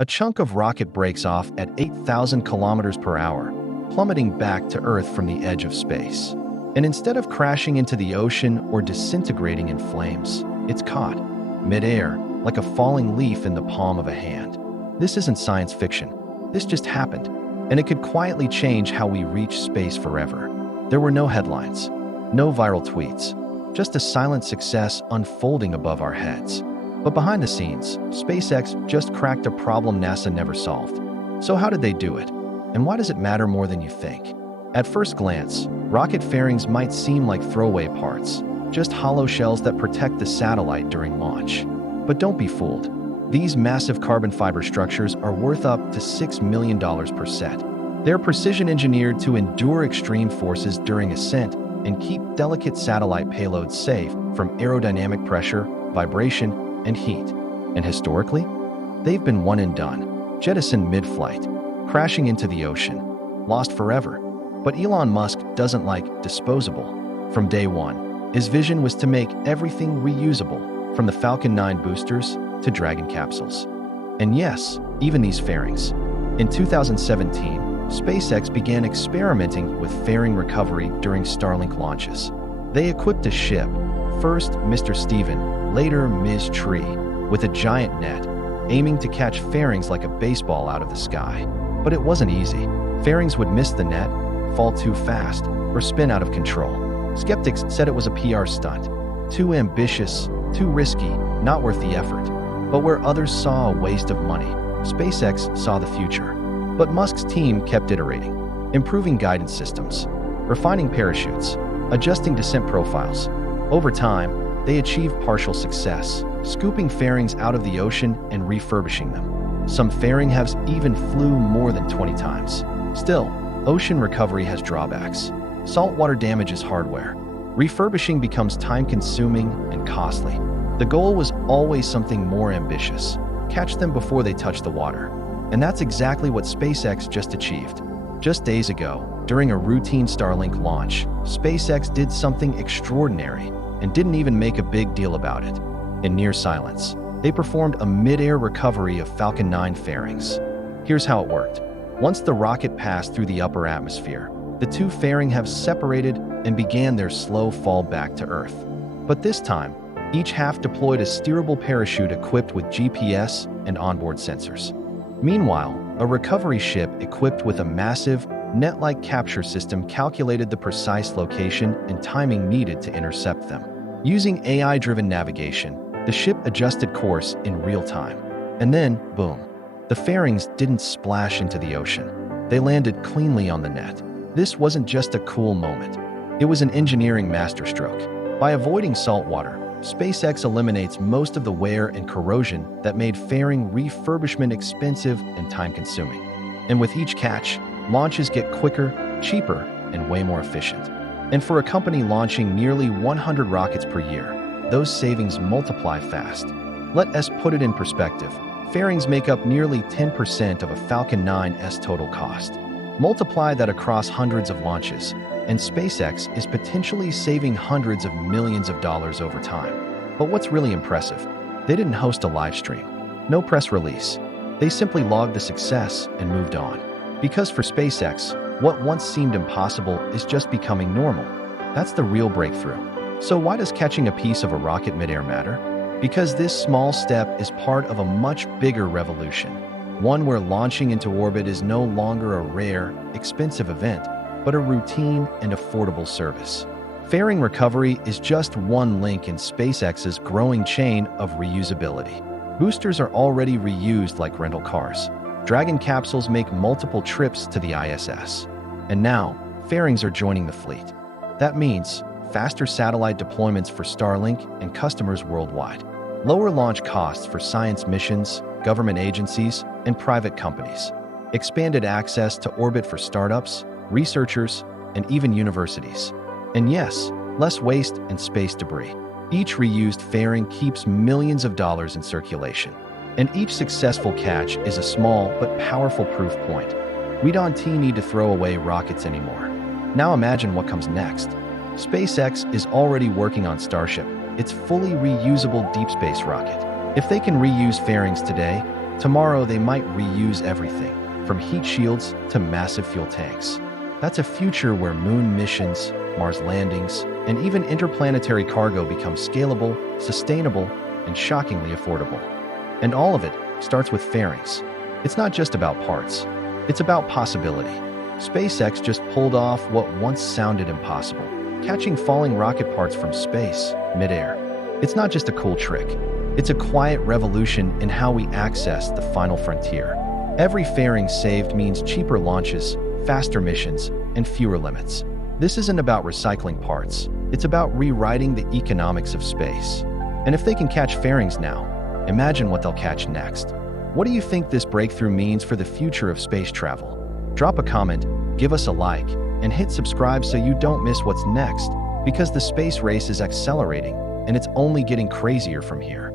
A chunk of rocket breaks off at 8,000 kilometers per hour, plummeting back to Earth from the edge of space. And instead of crashing into the ocean or disintegrating in flames, it's caught mid-air, like a falling leaf in the palm of a hand. This isn't science fiction. This just happened, and it could quietly change how we reach space forever. There were no headlines, no viral tweets, just a silent success unfolding above our heads. But behind the scenes, SpaceX just cracked a problem NASA never solved. So how did they do it? And why does it matter more than you think? At first glance, rocket fairings might seem like throwaway parts, just hollow shells that protect the satellite during launch. But don't be fooled. These massive carbon fiber structures are worth up to $6 million per set. They're precision engineered to endure extreme forces during ascent and keep delicate satellite payloads safe from aerodynamic pressure, vibration, and heat. And historically, they've been one and done, jettisoned mid-flight, crashing into the ocean, lost forever. But Elon Musk doesn't like disposable. From day one, his vision was to make everything reusable, from the Falcon 9 boosters to Dragon capsules. And yes, even these fairings. In 2017, SpaceX began experimenting with fairing recovery during Starlink launches. They equipped a ship, first Mr. Steven, later Ms. Tree, with a giant net, aiming to catch fairings like a baseball out of the sky. But it wasn't easy. Fairings would miss the net, fall too fast, or spin out of control. Skeptics said it was a PR stunt. Too ambitious, too risky, not worth the effort. But where others saw a waste of money, SpaceX saw the future. But Musk's team kept iterating, improving guidance systems, refining parachutes, adjusting descent profiles. Over time, they achieved partial success, scooping fairings out of the ocean and refurbishing them. Some fairing halves even flew more than 20 times. Still, ocean recovery has drawbacks. Saltwater damages hardware. Refurbishing becomes time-consuming and costly. The goal was always something more ambitious. Catch them before they touch the water. And that's exactly what SpaceX just achieved. Just days ago, during a routine Starlink launch, SpaceX did something extraordinary and didn't even make a big deal about it. In near silence, they performed a mid-air recovery of Falcon 9 fairings. Here's how it worked. Once the rocket passed through the upper atmosphere, the two fairing halves separated and began their slow fall back to Earth. But this time, each half deployed a steerable parachute equipped with GPS and onboard sensors. Meanwhile, a recovery ship equipped with a massive, net-like capture system calculated the precise location and timing needed to intercept them. Using AI-driven navigation, the ship adjusted course in real time. And then, boom, the fairings didn't splash into the ocean. They landed cleanly on the net. This wasn't just a cool moment. It was an engineering masterstroke. By avoiding salt water, SpaceX eliminates most of the wear and corrosion that made fairing refurbishment expensive and time-consuming. And with each catch, launches get quicker, cheaper, and way more efficient. And for a company launching nearly 100 rockets per year, those savings multiply fast. Let us put it in perspective. Fairings make up nearly 10% of a Falcon 9's total cost. Multiply that across hundreds of launches, and SpaceX is potentially saving hundreds of millions of dollars over time. But what's really impressive, they didn't host a live stream. No press release. They simply logged the success and moved on. Because for SpaceX, what once seemed impossible is just becoming normal. That's the real breakthrough. So why does catching a piece of a rocket midair matter? Because this small step is part of a much bigger revolution. One where launching into orbit is no longer a rare, expensive event, but a routine and affordable service. Fairing recovery is just one link in SpaceX's growing chain of reusability. Boosters are already reused like rental cars. Dragon capsules make multiple trips to the ISS. And now, fairings are joining the fleet. That means faster satellite deployments for Starlink and customers worldwide. Lower launch costs for science missions, government agencies, and private companies. Expanded access to orbit for startups, researchers, and even universities. And yes, less waste and space debris. Each reused fairing keeps millions of dollars in circulation. And each successful catch is a small but powerful proof point. We don't need to throw away rockets anymore. Now imagine what comes next. SpaceX is already working on Starship, its fully reusable deep space rocket. If they can reuse fairings today, Tomorrow, they might reuse everything, from heat shields to massive fuel tanks. That's a future where moon missions, Mars landings, and even interplanetary cargo become scalable, sustainable, and shockingly affordable. And all of it starts with fairings. It's not just about parts. It's about possibility. SpaceX just pulled off what once sounded impossible, catching falling rocket parts from space, midair. It's not just a cool trick. It's a quiet revolution in how we access the final frontier. Every fairing saved means cheaper launches, faster missions, and fewer limits. This isn't about recycling parts. It's about rewriting the economics of space. And if they can catch fairings now, imagine what they'll catch next. What do you think this breakthrough means for the future of space travel? Drop a comment, give us a like, and hit subscribe so you don't miss what's next, because the space race is accelerating, and it's only getting crazier from here.